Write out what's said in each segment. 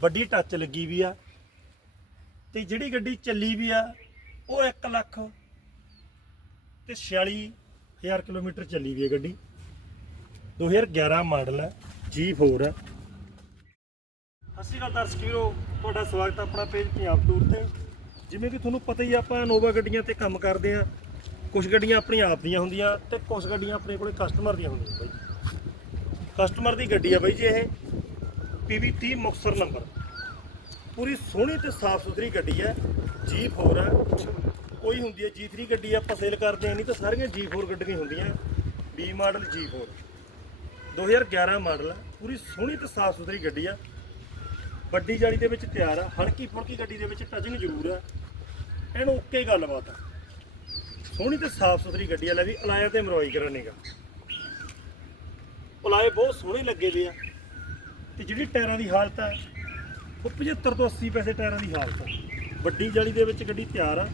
ਵੱਡੀ ਟੱਚ ਲੱਗੀ ਵੀ ਆ। ਤੇ ਜਿਹੜੀ ਗੱਡੀ ਚੱਲੀ ਵੀ ਆ ਉਹ 1 ਲੱਖ ਤੇ 46000 ਕਿਲੋਮੀਟਰ ਚੱਲੀ ਵੀ ਹੈ ਗੱਡੀ। 2011 ਮਾਡਲ ਹੈ G4 ਹੈ ਸਤਿ ਸ਼੍ਰੀ ਅਕਾਲ ਦਰਸ਼ਕ ਵੀਰੋ ਤੁਹਾਡਾ ਸਵਾਗਤ ਹੈ ਆਪਣਾ ਪੇਜ ਪੰਜਾਬ ਟੂਰ ਤੇ। ਜਿਵੇਂ ਕਿ ਤੁਹਾਨੂੰ ਪਤਾ ਹੀ ਆ, ਆਪਾਂ ਨੋਵਾ ਗੱਡੀਆਂ ਤੇ ਕੰਮ ਕਰਦੇ ਆ। ਕੁਝ ਗੱਡੀਆਂ ਆਪਣੀਆਂ ਆਪ ਦੀਆਂ ਹੁੰਦੀਆਂ ਤੇ ਕੁਝ ਗੱਡੀਆਂ ਆਪਣੇ ਕੋਲੇ ਕਸਟਮਰ ਦੀਆਂ ਹੁੰਦੀਆਂ ਬਾਈ। ਕਸਟਮਰ ਦੀ ਗੱਡੀ ਆ ਬਾਈ ਜੀ ਇਹ। PV30 Muktsar number. ਪੂਰੀ ਸੋਹਣੀ ਤੇ ਸਾਫ਼ ਸੁਥਰੀ ਗੱਡੀ ਹੈ G4 ਹੈ। ਕੋਈ ਹੁੰਦੀ ਹੈ G3 ਗੱਡੀ ਆਪਾਂ ਸੇਲ ਕਰਦੇ ਹਾਂ, ਨਹੀਂ ਤਾਂ ਸਾਰੀਆਂ G4 ਗੱਡੀਆਂ ਹੁੰਦੀਆਂ, B ਮਾਡਲ G4 2011 ਮਾਡਲ ਹੈ, ਪੂਰੀ ਸੋਹਣੀ ਤੇ ਸਾਫ਼ ਸੁਥਰੀ ਗੱਡੀ ਆ ਵੱਡੀ ਜਾਲੀ ਦੇ ਵਿੱਚ ਤਿਆਰ ਆ ਹਲਕੀ ਫੁਲਕੀ ਗੱਡੀ ਦੇ ਵਿੱਚ ਟਚਿੰਗ ਜ਼ਰੂਰ ਆ ਐਨ ਓਕੇ ਗੱਲਬਾਤ ਆ ਸੋਹਣੀ ਤੇ ਸਾਫ਼ ਸੁਥਰੀ ਗੱਡੀ ਆ ਲੈ ਵੀ ਅਲਾਇਆ ਤੇ ਮਰਵਾਈ ਕਰਾਨੇਗਾ ਅਲਾਏ ਬਹੁਤ ਸੋਹਣੇ ਲੱਗੇ ਵੇ ਆ। ਤੇ ਜਿਹੜੀ ਟਾਇਰਾਂ ਦੀ ਹਾਲਤ ਹੈ ਉਹ 75 ਤੋਂ 80 ਪੈਸੇ ਟਾਇਰਾਂ ਦੀ ਹਾਲਤ ਆ। ਵੱਡੀ ਜਾਲੀ ਦੇ ਵਿੱਚ ਗੱਡੀ ਤਿਆਰ ਆ।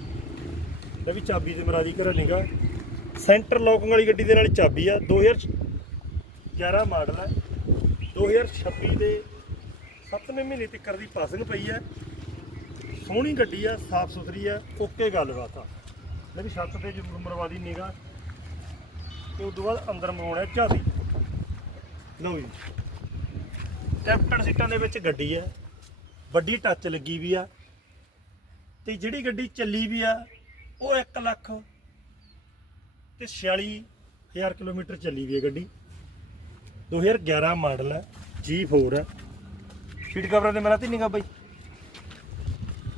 ਲੈ ਵੀ ਚਾਬੀ ਤੇ ਮਰਾਦੀ ਨਿਗਾ ਸੈਂਟਰ ਲੌਕਿੰਗ ਵਾਲੀ ਗੱਡੀ ਦੇ ਨਾਲ ਚਾਬੀ ਆ। 2011 ਮਾਡਲ ਹੈ 2026 ਦੇ 7ਵੇਂ ਮਹੀਨੇ ਤੱਕ ਦੀ ਪਾਸਿੰਗ ਪਈ ਹੈ ਸੋਹਣੀ ਗੱਡੀ ਆ, ਸਾਫ਼ ਸੁਥਰੀ ਆ, ਓਕੇ ਗੱਲਬਾਤ ਆ। ਮੇਰੀ ਛੱਤ ਤੇ ਜ਼ਰੂਰ ਮਰਵਾ ਨਿਗਾ ਤੇ ਉਸ ਤੋਂ ਬਾਅਦ ਅੰਦਰ ਮਰਾਉਣਾ ਝਾਤੀ ਲਓ ਜੀ। ਕੈਪਟਨ ਸੀਟਾਂ ਦੇ ਵਿੱਚ ਗੱਡੀ ਹੈ ਵੱਡੀ ਟੱਚ ਲੱਗੀ ਵੀ ਆ ਤੇ ਜਿਹੜੀ ਗੱਡੀ ਚੱਲੀ ਵੀ ਆ ਉਹ 1 ਲੱਖ ਤੇ 46000 ਕਿਲੋਮੀਟਰ ਚੱਲੀ ਵੀ ਹੈ ਗੱਡੀ। 2011 ਮਾਡਲ ਹੈ G4 ਹੈ ਸੀਟ ਕਵਰਾਂ ਤੇ ਮੇਰਾ ਤੇ ਨਿਗਾ ਬਾਈ?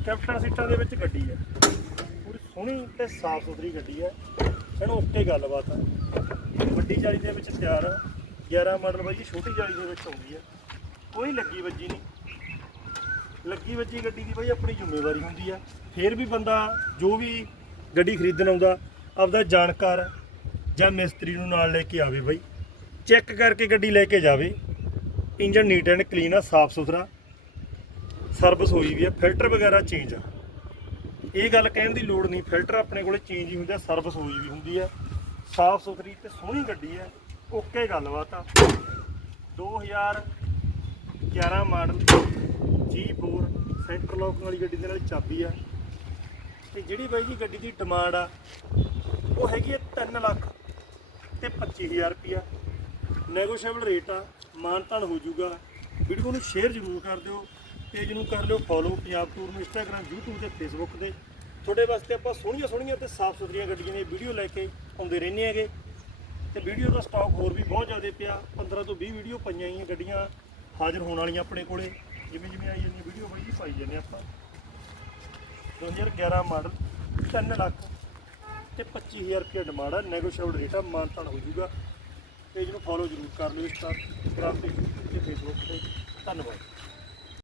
ਕੈਪਟਨ ਸੀਟਾਂ ਦੇ ਵਿੱਚ ਗੱਡੀ ਹੈ ਪੂਰੀ ਸੋਹਣੀ ਤੇ ਸਾਫ਼ ਸੁਥਰੀ ਗੱਡੀ ਹੈ ਇਹਨੂੰ ਓਕੇ ਗੱਲਬਾਤ ਹੈ ਵੱਡੀ ਜਾਲੀ ਦੇ ਵਿੱਚ ਤਿਆਰ ਹੈ 11 ਮਾਡਲ ਬਾਈ ਜੀ ਛੋਟੀ ਜਾਲੀ ਦੇ ਵਿੱਚ ਆਉਂਦੀ ਹੈ ਕੋਈ ਲੱਗੀ ਵੱਜੀ ਨਹੀਂ। ਲੱਗੀ ਵੱਜੀ ਗੱਡੀ ਦੀ ਬਾਈ ਆਪਣੀ ਜ਼ਿੰਮੇਵਾਰੀ ਹੁੰਦੀ ਹੈ ਫੇਰ ਵੀ ਬੰਦਾ ਜੋ ਵੀ ਗੱਡੀ ਖਰੀਦਣ ਆਉਂਦਾ, ਆਪਦਾ ਜਾਣਕਾਰ ਜਾਂ ਮਿਸਤਰੀ ਨੂੰ ਨਾਲ ਲੈ ਕੇ ਆਵੇ ਬਾਈ। ਚੈੱਕ ਕਰਕੇ ਗੱਡੀ ਲੈ ਕੇ ਜਾਵੇ। ਇੰਜਨ ਨੀਟ ਐਂਡ ਕਲੀਨ ਆ, ਸਾਫ਼ ਸੁਥਰਾ। ਸਰਵਿਸ ਹੋਈ ਵੀ ਆ, ਫਿਲਟਰ ਵਗੈਰਾ ਚੇਂਜ ਆ। ਇਹ ਗੱਲ ਕਹਿਣ ਦੀ ਲੋੜ ਨਹੀਂ, ਫਿਲਟਰ ਆਪਣੇ ਕੋਲੇ ਚੇਂਜ ਹੀ ਹੁੰਦਾ, ਸਰਵਿਸ ਹੋਈ ਵੀ ਹੁੰਦੀ ਆ। ਸਾਫ਼ ਸੁਥਰੀ ਤੇ ਸੋਹਣੀ ਗੱਡੀ ਆ, ਓਕੇ ਗੱਲਬਾਤ ਆ। 2011 ਮਾਡਲ G4 ਸੈਂਟਰ ਲੌਕ ਵਾਲੀ ਗੱਡੀ ਦੇ ਨਾਲ ਚਾਬੀ ਆ। ਤੇ ਜਿਹੜੀ ਬਾਈ ਜੀ ਗੱਡੀ ਦੀ ਡਿਮਾਂਡ ਆ, ਉਹ ਹੈਗੀ ਹੈ 3 ਲੱਖ ਤੇ 25000 ਰੁਪਿਆ ਨੈਗੋਸ਼ੀਏਬਲ ਰੇਟ ਆ, ਮਾਨਤਾਨ ਹੋ ਜਾਊਗਾ। ਵੀਡੀਓ ਨੂੰ ਸ਼ੇਅਰ ਜ਼ਰੂਰ ਕਰ ਦਿਓ ਪੇਜ ਨੂੰ ਕਰ ਲਿਓ ਫੋਲੋ ਪੰਜਾਬ ਟੂਰ ਨੂੰ ਇੰਸਟਾਗ੍ਰam YouTube ਤੇ Facebook ਤੇ। ਤੁਹਾਡੇ ਵਾਸਤੇ ਆਪਾਂ ਸੋਹਣੀਆਂ ਸੋਹਣੀਆਂ ਤੇ ਸਾਫ਼ ਸੁਥਰੀਆਂ ਗੱਡੀਆਂ ਦੀ ਵੀਡੀਓ ਲੈ ਕੇ ਆਉਂਦੇ ਰਹਿੰਦੇ ਹੈਗੇ। ਤੇ ਵੀਡੀਓ ਦਾ ਸਟਾਕ ਹੋਰ ਵੀ ਬਹੁਤ ਜ਼ਿਆਦਾ ਪਿਆ 15 ਤੋਂ 20 ਵੀਡੀਓ ਪਈਆਂ ਹੀ ਗੱਡੀਆਂ। ਹਾਜ਼ਰ ਹੋਣ ਵਾਲੀਆਂ ਆਪਣੇ ਕੋਲੇ। ਜਿਵੇਂ ਜਿਵੇਂ ਆਈ ਜਾਂਦੀ ਵੀਡੀਓ ਬਾਈ ਜੀ ਪਾਈ ਜਾਂਦੇ ਆਪਾਂ। 2011 ਮਾਡਲ 3 ਲੱਖ ਤੇ 25000 ਰੁਪਏ ਡਿਮਾਂਡ ਆ। ਨੈਗੋਸ਼ੀਏਬਲ ਰੇਟ ਆ ਮਾਨਤਾਨ ਹੋ ਜਾਊਗਾ। ਪੇਜ ਨੂੰ ਫੋਲੋ ਜ਼ਰੂਰ ਕਰ ਲਿਓ ਇੰਸਟਾਗ੍ਰਾਮ ਤੇ YouTube ਤੇ ਫੇਸਬੁੱਕ ਤੇ। ਧੰਨਵਾਦ।